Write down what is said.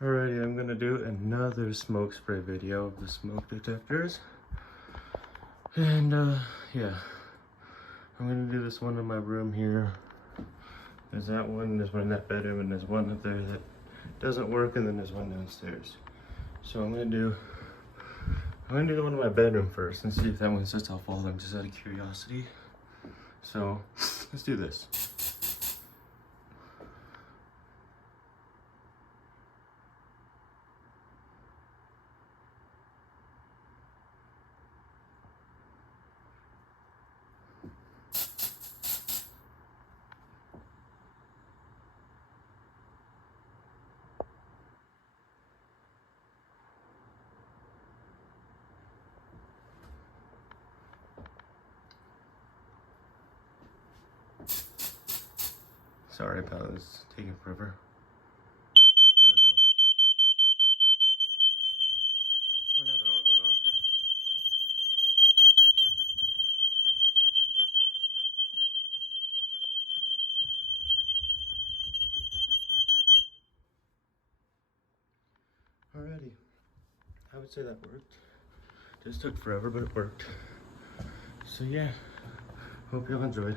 Alrighty, I'm gonna do another smoke spray video of the smoke detectors. And yeah, I'm gonna do this one in my room here. There's that one, there's one in that bedroom, and there's one up there that doesn't work, and then there's one downstairs. So I'm gonna do the one in my bedroom first and see if that one sets off all of them, just out of curiosity. So let's do this. Sorry about this taking forever. There we go. Well, now they're all going off. Alrighty, I would say that worked. Just took forever, but it worked. So yeah, hope y'all enjoyed.